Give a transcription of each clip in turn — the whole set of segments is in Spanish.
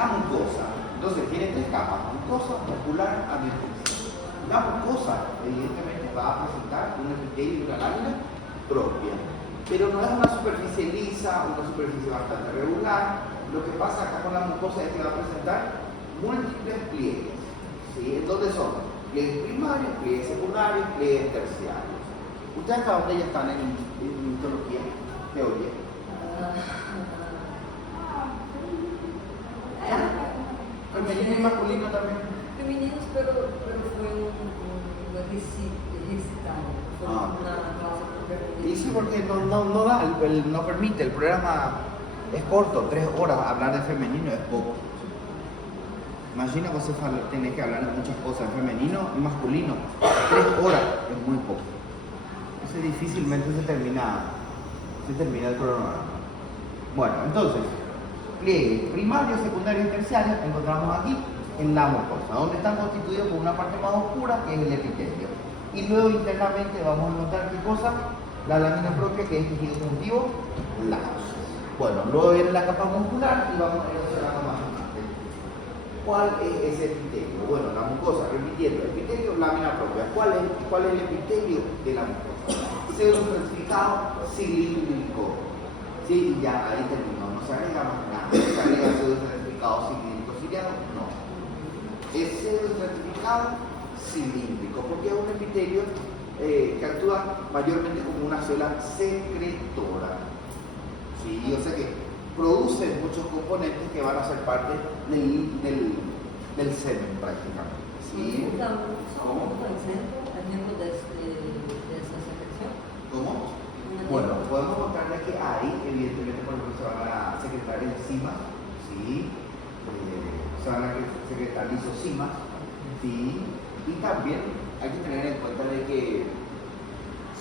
la mucosa. Entonces tiene tres capas: mucosa, muscular, adherencia. La mucosa, evidentemente, va a presentar un epitelio y una lámina propia, pero no es una superficie lisa, una superficie bastante regular. Lo que pasa acá con la mucosa es que va a presentar múltiples pliegues. ¿Sí? ¿Dónde son? Pliegues primarios, pliegues secundarios, pliegues terciarios. ¿Ustedes hasta dónde ya están en mitología, teoría? Femenino y masculino también. Femeninos, pero fue un recitado. Fue una clase femenina. Y sí, porque no da, no permite. El programa es corto, 3 horas. Hablar de femenino es poco. Imagina que vos tenés que hablar de muchas cosas, femenino y masculino. 3 horas es muy poco. Eso difícilmente se termina el programa. Bueno, entonces, pliegues primarios, secundarios y terciarios encontramos aquí en la mucosa, donde están constituidos por una parte más oscura que es el epitelio. Y luego internamente vamos a encontrar qué cosa, la lámina propia, que es tejido conjuntivo laxo. Bueno, luego viene la capa muscular y vamos a ir observando más adelante. ¿Cuál es ese epitelio? Bueno, la mucosa, repitiendo, epitelio, lámina propia. ¿Cuál es el epitelio de la mucosa? Pseudostratificado cilíndrico. Sí, y ya ahí terminó, no se agrega más nada. No se agrega pseudostratificado cilíndrico. ¿Ciliado? No. Es pseudostratificado cilíndrico, porque es un epitelio que actúa mayormente como una célula secretora. Sí, o sea que produce muchos componentes que van a ser parte del semen prácticamente. ¿Sí? ¿Cómo? Ejemplo de esa secreción. ¿Cómo? Bueno, podemos contarles que ahí, evidentemente, por ejemplo, se van a secretar enzimas, ¿sí? Se van a secretar lisosimas, ¿sí? Y también hay que tener en cuenta de que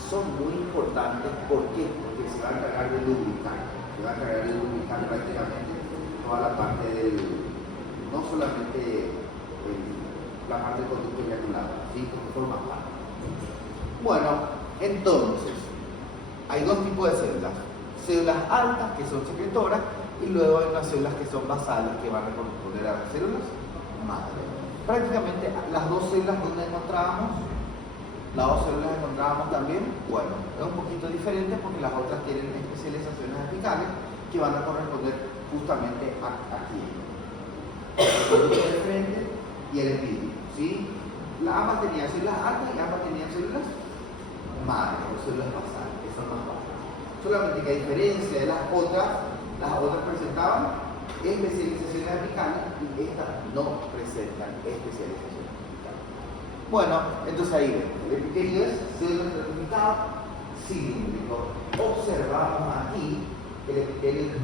son muy importantes. ¿Por qué? Porque se van a encargar de lubricar. Se va a encargar de lubricar prácticamente toda la parte no solamente la parte del conducto eyaculado, ¿sí? Porque forma parte. Bueno, entonces, hay dos tipos de células. Células altas, que son secretoras, y luego hay unas células que son basales, que van a corresponder a las células madre. Prácticamente las dos células donde encontrábamos, también, bueno, es un poquito diferente porque las otras tienen especializaciones apicales que van a corresponder justamente aquí. El conducto de frente y el epídimo, ¿sí? Ambas tenían células altas y ambas tenían células madre, o células basales, que son más bajas. Solamente que a diferencia de las otras presentaban especializaciones apicales y estas no presentan especializaciones apicales. Bueno, entonces ahí ven, el epitelio es pseudostratificado cilíndrico. Observamos aquí que el epitelio es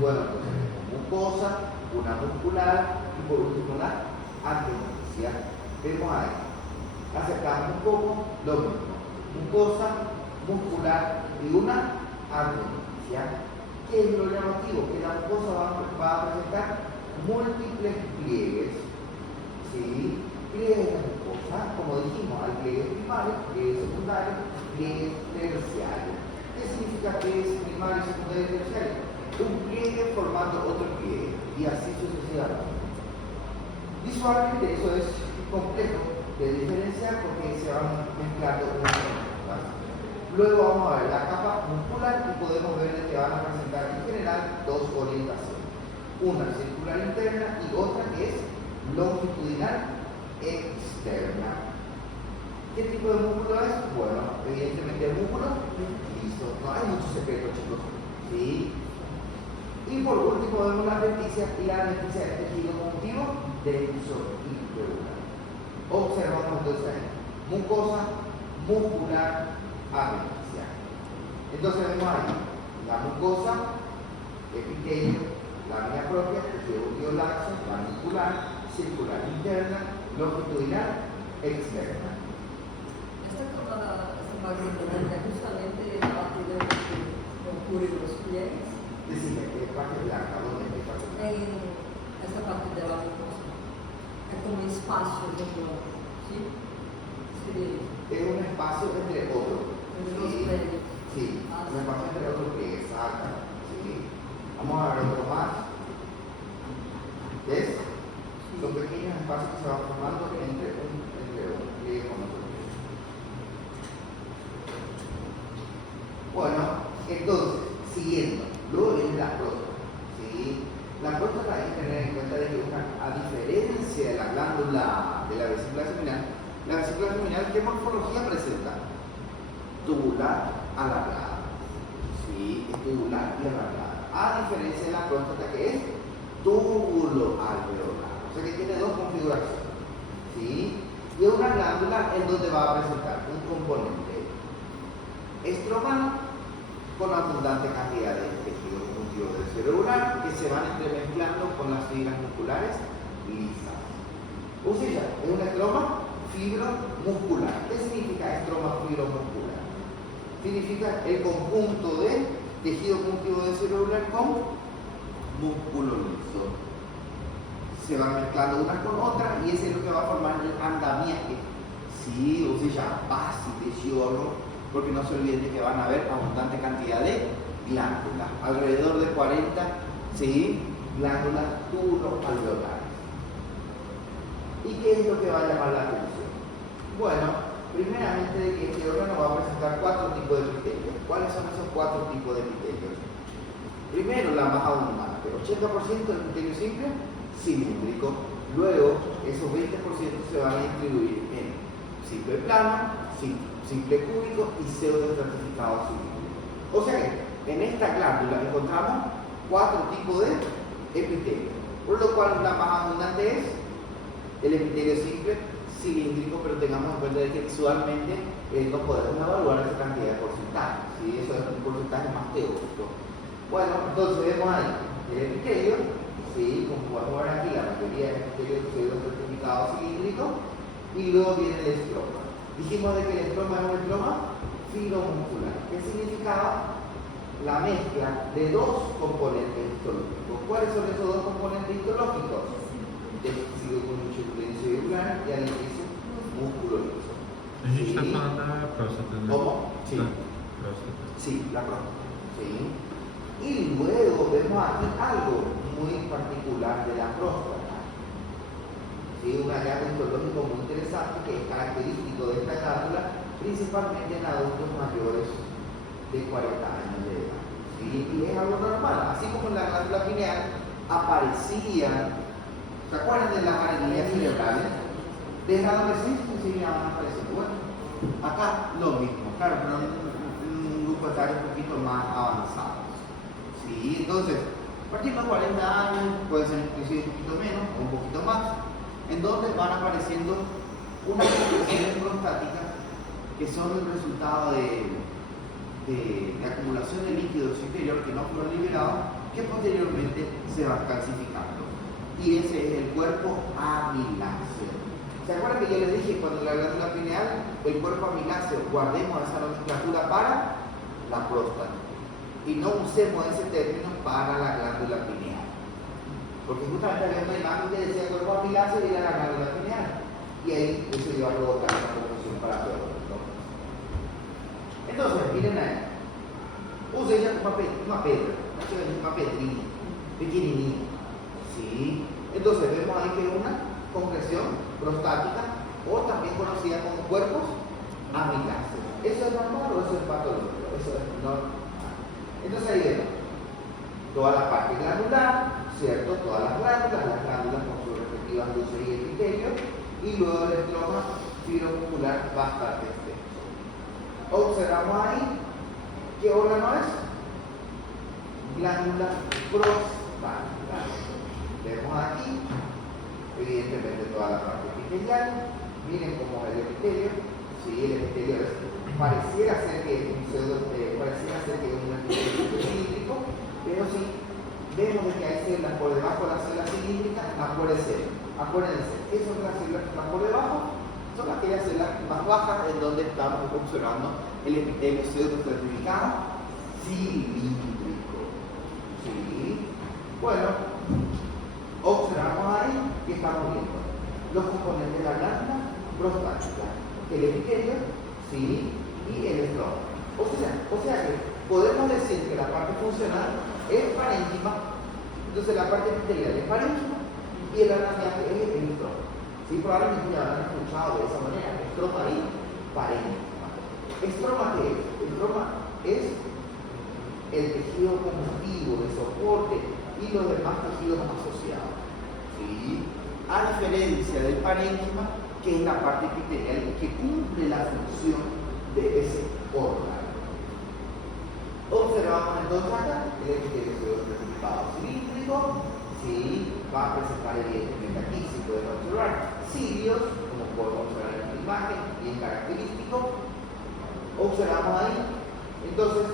mucosa, una muscular y por último una adherencia. Vemos ahí, acercamos un poco, lo mismo, mucosa, muscular y una adherencia. ¿Qué es lo llamativo? Que la mucosa va a presentar múltiples pliegues, ¿sí? Pliegues de mucosa, como dijimos, hay pliegues primarios, pliegues secundarios, pliegues terciarios. ¿Qué significa pliegues primarios, secundarios y terciarios? Un pliegue formando otro pliegue, y así sucesivamente. Visualmente eso es complejo de diferenciar porque se van mezclando unas con otras. Luego vamos a ver la capa muscular y podemos ver que van a presentar en general dos orientaciones. Una circular interna y otra que es longitudinal externa. ¿Qué tipo de músculo es? Bueno, evidentemente el músculo listo. No hay mucho secreto, chicos. ¿Sí? Y por último vemos la adventicia, y la adventicia es tejido conjuntivo denso y regular. Observamos entonces ahí, mucosa, muscular, adherencia. Entonces vemos ahí la mucosa, epitelio, lámina propia, tejido laxo, la muscular, circular interna, longitudinal externa. Esta parte de justamente parte de lo que ocurre en los pliegues. Decime, ¿qué parte blanca? ¿Dónde está parte blanca? En esta parte de la mucosa. Es como un espacio de color, ¿sí? Es un espacio entre otros. Sí. Sí, un espacio entre otros pliegues, exacto. Sí. Vamos a ver otro más. ¿Ves? se va formando entre un pliegue con otro pliegue. Bueno, entonces, siguiendo, luego viene la próstata. ¿Sí? La próstata hay que tener en cuenta de que a diferencia de la glándula de la vesícula seminal, la vesícula seminal, ¿qué morfología presenta? Tubular alargada. Sí, es tubular y alargada. A diferencia de la próstata, que es túbulo alveolar. O sea que tiene dos configuraciones. ¿Sí? Y es una glándula en donde va a presentar un componente estromal con abundante cantidad de tejido conjuntivo del cerebral que se van entremezclando con las fibras musculares lisas. O sea, es un estroma fibromuscular. ¿Qué significa estroma fibromuscular? Significa el conjunto de tejido conjuntivo del cerebral con músculo liso. Se van mezclando unas con otras y ese es lo que va a formar el andamiaje. Sí, o sea, base de ciorro, porque no se olviden de que van a haber abundante cantidad de glándulas, alrededor de 40, ¿sí? Glándulas tubuloalveolares. ¿Y qué es lo que va a llamar la atención? Bueno, primeramente de que este órgano va a presentar 4 tipos de epitelios. ¿Cuáles son esos 4 tipos de epitelios? Primero, la más abundante, 80% del epitelio simple, cilíndrico. Luego, esos 20% se van a distribuir en simple plano, simple cúbico y pseudoestratificado cilíndrico. O sea que en esta glándula encontramos 4 tipos de epitelio, por lo cual la más abundante es el epitelio simple cilíndrico, pero tengamos en cuenta de que visualmente no podemos evaluar esa cantidad de porcentaje, ¿sí? Eso es un porcentaje más teórico. Bueno, entonces vemos ahí el epitelio, ¿sí? Como podemos ver aquí, la mayoría de epitelio pseudoestratificado cilíndrico, y luego viene el estroma. Dijimos de que el estroma es un estroma fibromuscular. ¿Qué significaba? La mezcla de dos componentes histológicos. ¿Cuáles son esos dos componentes histológicos? Tecido cerebral y alimencio músculo liso. A gente está falando da próstata, né? ¿Cómo? Sí. Próstata. Sí, la próstata. Sí. Y luego vemos aquí algo muy particular de la próstata. Sí, un hallazgo histológico muy interesante que es característico de esta glándula, principalmente en adultos mayores de 40 años de edad. ¿Sí? Y es algo normal, así como en la glándula pineal aparecían, ¿se acuerdan de las arenillas cerebrales? Desde la adolescencia sí ya van apareciendo. Bueno, acá lo mismo, claro, pero en un grupo etario un poquito más avanzado. Sí, entonces, a partir de los 40 años, puede ser inclusive un poquito menos o un poquito más, en donde van apareciendo unas secreciones prostáticas que son el resultado de acumulación de líquido superior que no fueron liberados, que posteriormente se van calcificando. Y ese es el cuerpo amiláceo. ¿Se acuerdan que yo les dije cuando la glándula pineal, el cuerpo amiláceo, guardemos esa nomenclatura para la próstata y no usemos ese término para la glándula pineal? Porque justamente había una imagen que decía cuerpo amiláceo y era la glándula pineal. Y ahí eso iba a provocar una confusión para todos. ¿No? Entonces, miren ahí. Use ya una pedra, una pedrina, pequeñita. ¿Sí? Entonces vemos ahí que es una concreción prostática o también conocida como cuerpos amiláceos. ¿Eso es normal o eso es patológico? Eso es normal. Entonces ahí vemos toda la parte glandular, ¿cierto? Todas las glándulas con sus respectivas luces y epitelio, y luego el estroma fibromuscular bastante extenso. Observamos ahí, ¿qué órgano es? Glándula prostática. Vemos aquí, evidentemente toda la parte epitelial. Miren cómo es el epitelio. Sí, el epitelio pareciera ser que es un epitelio cilíndrico, pero sí vemos que hay células por debajo de las células cilíndricas. Acuérdense, ¿qué son las células que están por debajo? Son aquellas células más bajas en donde estamos observando el epitelio pseudoestratificado cilíndrico. ¿Sí? Bueno, observamos ahí que estamos viendo los componentes de la glándula prostática, el epitelio, ¿sí? Y el estroma. O sea que podemos decir que la parte funcional es parénquima, entonces la parte epitelial es parénquima y el andamiaje es el estroma. Sí, probablemente ya habrán escuchado de esa manera. Estroma y parénquima. ¿Estroma qué es? Estroma es el tejido conjuntivo de soporte y los demás tejidos asociados. ¿Sí? A diferencia del parénquima, que es la parte epitelial que cumple la función de ese órgano. Observamos entonces acá el epitelio certificado cilíndrico. Sí, va a presentar evidentemente aquí, si podemos observar, cilios, como podemos observar en esta imagen, bien característico. Observamos ahí. Entonces,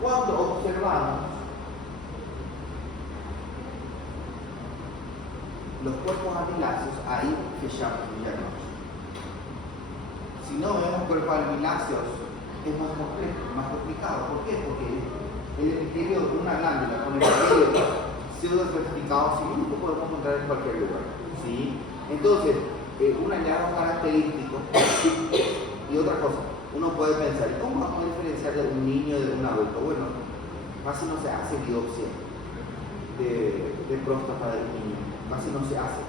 cuando observamos los cuerpos amiláceos, ahí fechamos el diagnóstico. Si no vemos cuerpos amiláceos, es más complejo, más complicado. ¿Por qué? Porque el epitelio de una glándula con el epitelio pseudo-certificado cilíndrico podemos encontrar en cualquier lugar. ¿Sí? Entonces, un hallazgo característico y otra cosa, uno puede pensar, ¿cómo vamos a diferenciar de un niño de un adulto? Bueno, casi no se hace biopsia de próstata del niño, casi no se hace.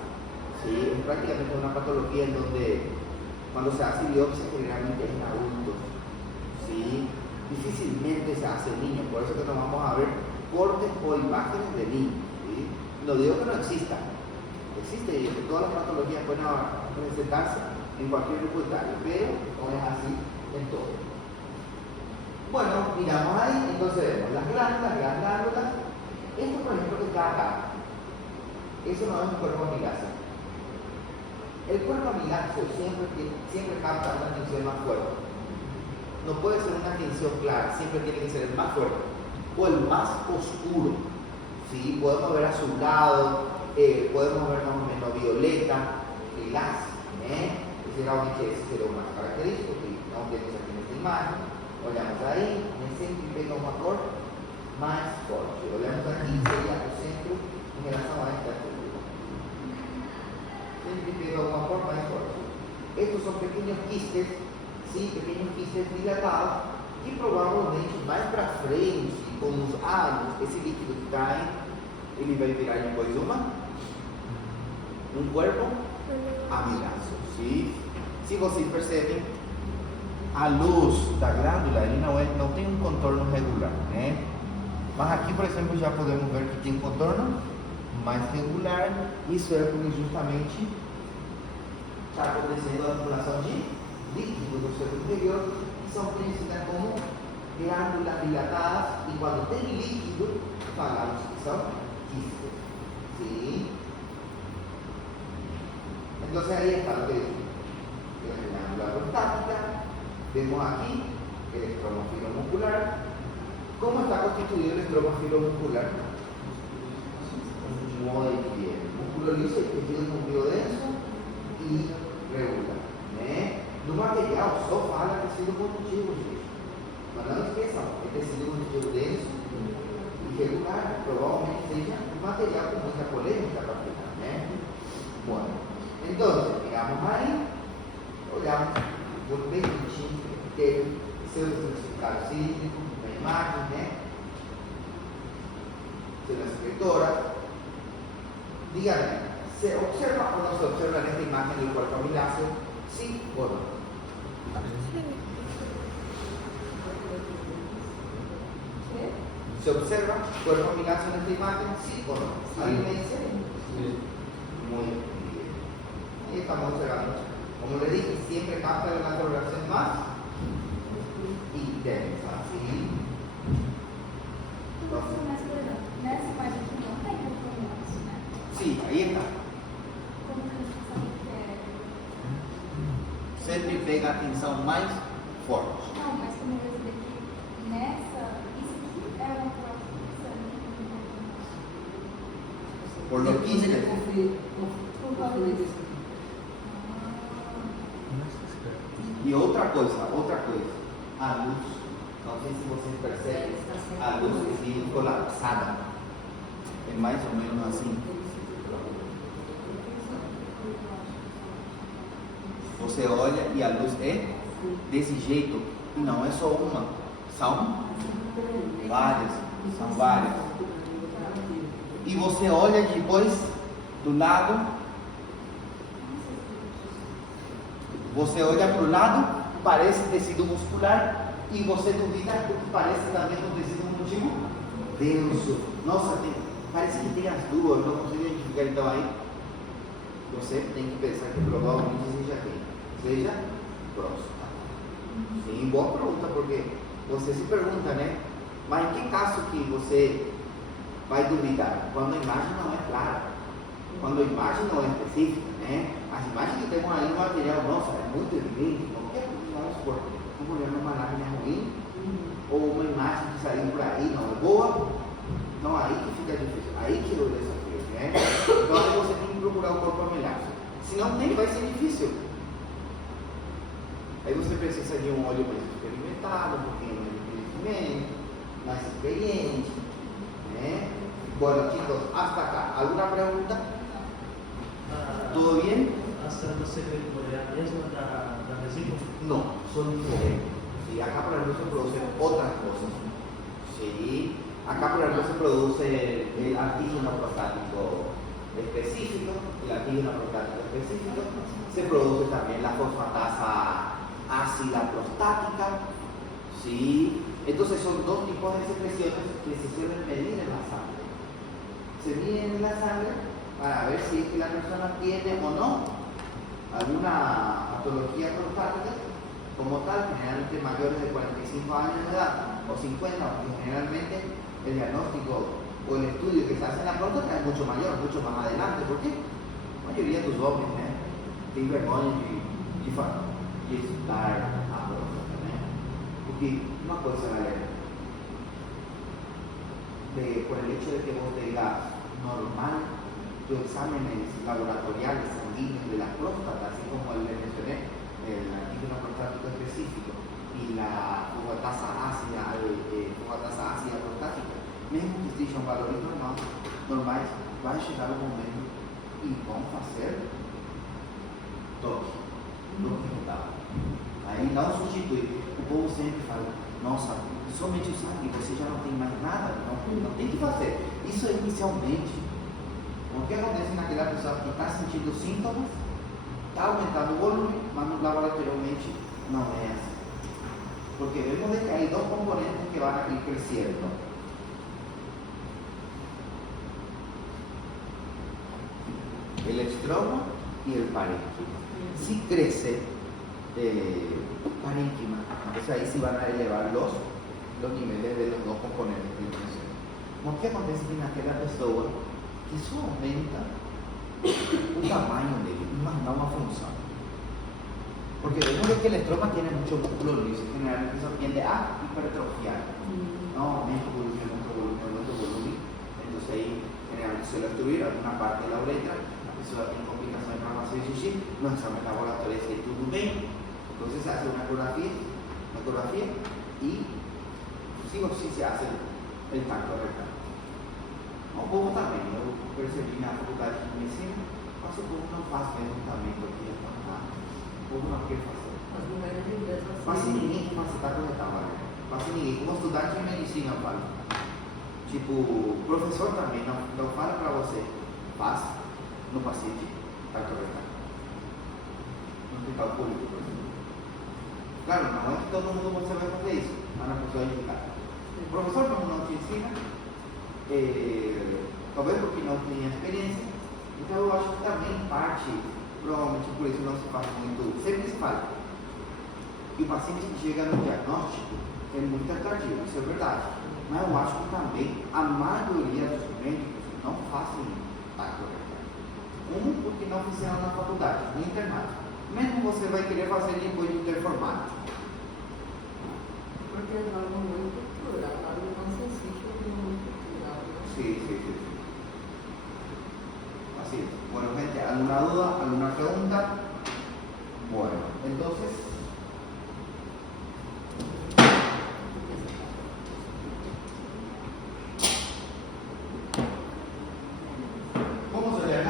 ¿Sí? Es prácticamente una patología en donde cuando se hace biopsia generalmente es en adultos. ¿Sí? Difícilmente se hace en niños, por eso que nos vamos a ver cortes o imágenes de niños. ¿Sí? No digo que no exista, existe y todas las patologías pueden presentarse en cualquier circunstancia, pero no es así en todo. Bueno, miramos ahí, entonces vemos las glándulas. Esto, por ejemplo, que está acá, eso no es un cuerpo amiláceo. El cuerpo amiláceo siempre capta una tinción más fuerte. No puede ser una tinción clara, siempre tiene que ser el más fuerte o el más oscuro. ¿Sí? Podemos ver azulado, podemos ver más o menos violeta, lilás. Ese era lo más característico que no tenemos aquí en esta imagen. Olhamos aí, sempre pega uma cor mais forte. Olhamos aqui, seria o centro em relação a esta cor. Sempre pega uma cor mais forte. Estos son pequeños quistes, ¿sí? Pequeños quistes dilatados, que provavelmente mais para frente, com os anos, esse líquido que cai, ele vai virar depois um corpo amiláceo, ¿sí? Se vocês percebem, a luz da glândula ele não tem um contorno regular, né? Mas aqui, por exemplo, já podemos ver que tem um contorno mais regular. Isso é porque justamente está acontecendo a acumulação de líquido no seu interior, que são conhecidas como glândulas dilatadas, e quando tem líquido, falamos que são quistes. ¿Sí? Entonces ahí está lo que es la glándula prostática. Vemos aquí el estromófilo muscular. ¿Cómo está constituido el estromófilo muscular? Muy bien. Músculo liso y tejido conjuntivo denso y regular. No material só fala tecido conjuntivo, gente. Mas não esqueçam, é tecido conjuntivo denso e regular. Provavelmente seja um material com muita polêmica para aplicar, né? Bueno, entonces, miramos ahí, olhamos por bem bonitinho, tem seus certificados cítricos, uma imagem, né? Seus escritoras. Díganme, ¿se observa o no se observa en esta imagen del cuerpo amiláceo? ¿Sí o no? ¿Se observa cuerpo amiláceo en esta imagen? ¿Sí o no? ¿Alguien me dice? Sí. Muy bien. Ahí estamos observando. Como les dije, siempre capta una coloración más intensa, ¿sí? Nessa parte aqui não tem contornos, né? Sí, ahí está. Como que a gente sabe que é? Sempre pega a atenção mais forte. Não, mas como eu disse aqui, nessa, isso aqui é uma profissão que Por lo quistes. por causa disso. E outra coisa, a luz, não sei se vocês percebem, a luz fica colapsada. É mais ou menos assim. Você olha e a luz é desse jeito. E não é só uma, são várias. E você olha depois do lado Você olha para o lado, parece tecido muscular, e você duvida o que parece também um tecido múltiplo denso. Nossa, parece que tem as duas, não consigo identificar. Então aí, você tem que pensar que provavelmente seja quem? Seja próstata. Sim, boa pergunta, porque você se pergunta, né? Mas em que caso que você vai duvidar? Quando a imagem não é clara, quando a imagem não é específica, né? As imagens que temos aí no material, nossa, é muito evidente. Qualquer coisa, vamos supor, vamos olhar uma lágrima ruim, ou uma imagem que saiu por aí não é boa, então aí que fica difícil, aí que é o desafio, né? Então aí você tem que procurar o corpo amelhado. Se não tem, vai ser difícil. Aí você precisa de um olho mais experimentado, um pouquinho mais de conhecimento, mais experiente, né? Bueno, chicos, hasta acá. ¿Alguna pregunta? ¿Todo bien? Hasta no se ve por la misma la vesícula. No, son diferentes. Sí, acá por ejemplo se producen otras cosas. Sí, acá por ejemplo se produce el antígeno prostático específico, el antígeno prostático específico. Se produce también la fosfatasa ácida prostática. Sí, entonces son dos tipos de secreciones que se suelen medir en la sangre. Se miden en la sangre para ver si es que la persona tiene o no alguna patología prostática como tal, generalmente mayores de 45 años de edad o 50, porque generalmente el diagnóstico o el estudio que se hace en la próstata es mucho mayor, mucho más adelante. ¿Por qué? La mayoría de tus hombres tienen vergüenza de estar a próstata, ¿no? Porque una cosa vale por el hecho de que vos digas normal tus exámenes laboratoriales sanguíneos de la próstata, así como le mencioné, el antígeno prostático específico y la fosfatasa ácida prostática, mesmo que estejam valores normais, vai chegar um momento e vão fazer toque total. Aí não substitui. O povo sempre fala, nossa, somente o sangue, você já não tem mais nada, não tem que fazer. Isso é inicialmente. O que acontece naquela pessoa que está sentindo sintomas, está aumentando o volume, mas laboratorialmente não é assim. Porque vemos de que hay dos componentes que van a ir creciendo. El estroma y el parénquima. Si crece parénquima, entonces ahí sí van a elevar los niveles de los dos componentes de nutrición. O que acontece que naquela pessoa que isso aumenta o tamanho dele, mas não a função. Porque vemos que el estroma tiene mucho músculo liso, generalmente eso tiende a hipertrofiar. No, aumenta mucho volumen. Entonces ahí generalmente suele obstruir alguna parte de la uretra, la persona tiene complicaciones para hacer xixi, los exámenes laboratorios que todo bien, entonces se hace una ecografía y sí o sí se hace el tacto rectal. O povo também, eu percebi na faculdade de medicina, mas o povo não faz mesmo também do que é fantástico. O povo não quer fazer. As mulheres de inglês Mas se ninguém que fazer tá corretal, olha. Mas se ninguém, como estudante de medicina, eu falo. Tipo, o professor também não fala para você, faz no paciente tá corretal. No hospital público, por exemplo. Claro, não é que todo mundo você vai fazer isso, mas na pessoa indicada. O professor, como não te ensina, talvez porque não tinha experiência, então eu acho que também parte, provavelmente por isso não se faz muito, sempre se fala. E o paciente que chega no diagnóstico é muito atrativo, isso é verdade. Mas eu acho que também a maioria dos médicos não fazem tacto rectal. Porque não fizeram na faculdade, no internato. Mesmo você vai querer fazer depois de ter formado. Porque é algo muito cultural, algo não sensível, muito cultural. Sí. Así es. Bueno, gente, ¿alguna duda? ¿Alguna pregunta? Bueno, entonces